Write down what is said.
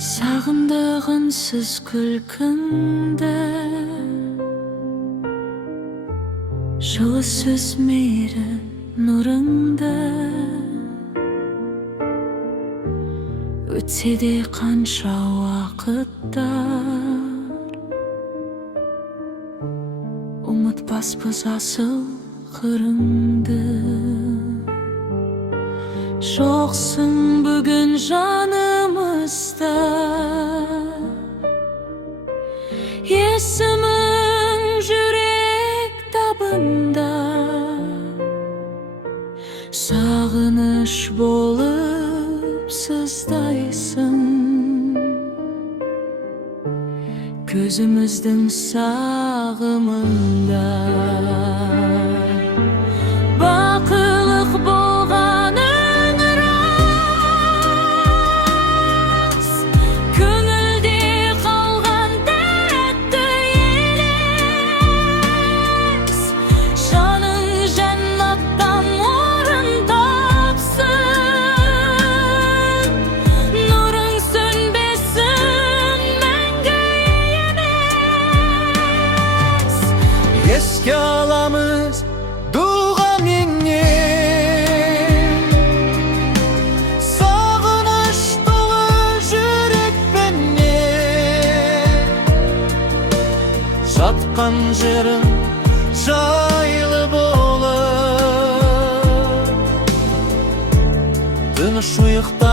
Сағындығынсыз күлкіңді, жылы сөз мейірім нұрыңды, өтсе де қанша уақыттар, ұмытпаспыз асыл қырыңды. Жоқсың бүгін жанымызда, есімің жүрек табында, сағыныш болып сыздайсың көзіміздің сағымында. Бақылық болғаның рас, көңілде қалған тәтті елес, жаның жәннаттан орын тапсын, нұрың сөнбесін мәңгі емес. Еске аламыз туған еңнен, сағыныш толы жүрекпенен, жатқан жерің жайлы болып, тыныш ұйықта